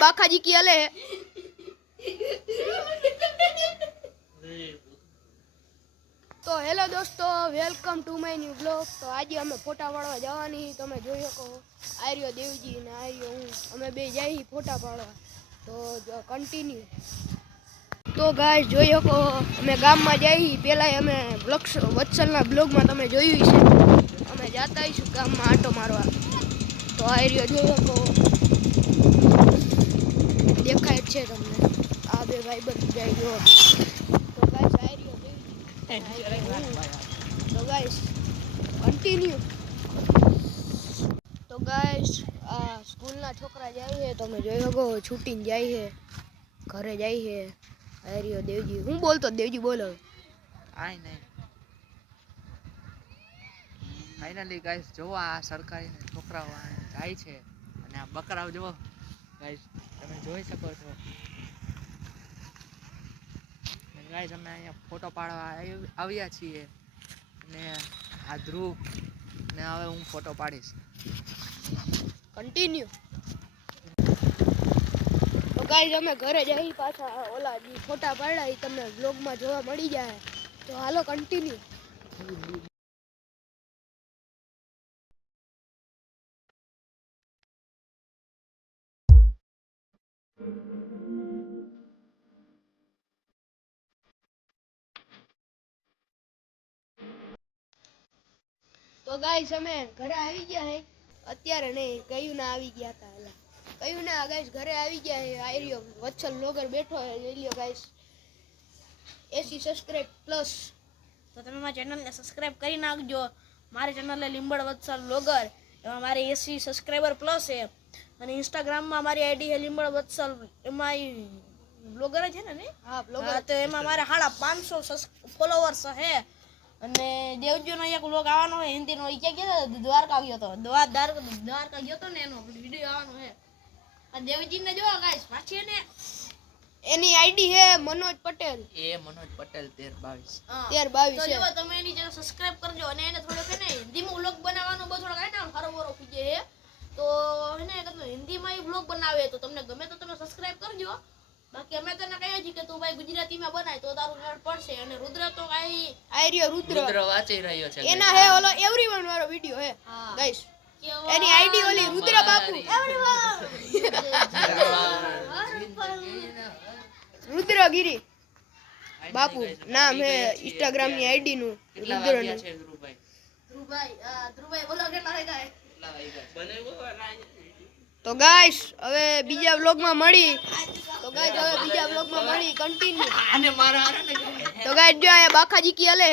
बाखाजी की हले तो हेलो दोस्तों welcome to my new blog. तो आज अमे फोटा पाड़वा जवानी तमे जोई शको आर्यो देवजी ने आर्यो हूँ अमे बे जाई फोटा पाड़वा। तो जो कंटिन्यू तो गाइस जोई शको अमे गाम में जाई पहला अमे वत्सलना ब्लॉग में तमे जोयुं छे अमे जाता हईशुं गाम में आटो मारवा। तो आर्यो जोई शको देखाय छे तमने आ बे भाईबंध जाई जो। तो गाइस आर्यो तो गाइस कंटिन्यू तो गाइस आ स्कूल ना छोकरा जाई है तो मैं જોઈ શકો છૂટીને જાય છે ઘરે જાય છે આર્યો દેવજી। હું બોલતો દેવજી બોલો આઈ નહીં ફાઇનલી ગાઈસ જો આ સરકારી છોકરાઓ જાય છે અને આ બકરાઓ જો ગાઈસ તમે જોઈ શકો છો। ગાઈસ અમે અહીંયા ફોટો પાડવા આવ્યા છીએ અને આ ધ્રુવ ને હવે હું ફોટો પાડીશ कंटिन्यू। तो गाइस અમે ઘરે જઈ પાછા ઓલા જી ફોટા પાડ્યા ઈ તમને વ્લોગ માં જોવા મળી જાય। તો હાલો कंटिन्यू। तो गाइस અમે ઘરે આવી ગયા હે અત્યારે નહીં કયું ના આવી ગયા હતા એલા કયું ના ગાइस ઘરે આવી ગયા હે આર્યો વત્સલ લોગર બેઠો હે જોઈ લ્યો गाइस 80 સબસ્ક્રાઇબ પ્લસ। તો તમે મારી ચેનલને સબસ્ક્રાઇબ કરી નાખજો। મારી ચેનલ લીંબડ વત્સલ લોગર એમાં મારી 80 સબસ્ક્રાઇબર પ્લસ છે અને ઇન્સ્ટાગ્રામમાં મારી આઈડી છે લીંબડ વત્સલ એમાં બ્લોગર છે ને હા બ્લોગર તો એમાં મારે 550 ફોલોવર્સ છે અને દેવજીનો એક વ્લોગ આવવાનો છે હિન્દીનો ઈ કે દ્વારકા ગયો તો દ્વારકા ગયો તો ને એનો વિડિયો આવવાનો છે આ દેવજીને જો ગાઈસ પાછી ને એની આઈડી હે મનોજ પટેલ એ મનોજ પટેલ 1322 1322 તો છે। જો તમે એની ચેનલ સબસ્ક્રાઇબ કરજો અને એને થોડો કે ને હિન્દીમાં વ્લોગ બનાવવાનો બહુ થોડો કાઈ ના હરોબરો ખીજે છે તો એને કતો હિન્દીમાં ઈ વ્લોગ બનાવે તો તમને ગમે તો તમે સબસ્ક્રાઇબ કરજો। બાકી અમે તને કહીએ છીએ કે તું ભાઈ ગુજરાતીમાં બનાય તો તારું મેળ પડશે અને રુદ્ર તો કાઈ આર્યો રુદ્ર વાંચી રહ્યો છે એના હે ઓલો એવરીવન વાળો વિડિયો હે ગાઈસ એની આઈડી ઓલી રુદ્ર બાપુ रुद्रगिरी बापू नाम है इंस्टाग्राम ની આઈડી નું રુદ્રનું। ધ્રુવભાઈ બોલો કેટલા વાગ્યા હે તો ગાઈસ હવે બીજા વ્લોગ માં મળી कंटिन्यू। तो गाइस जो आया बाखाजी की हले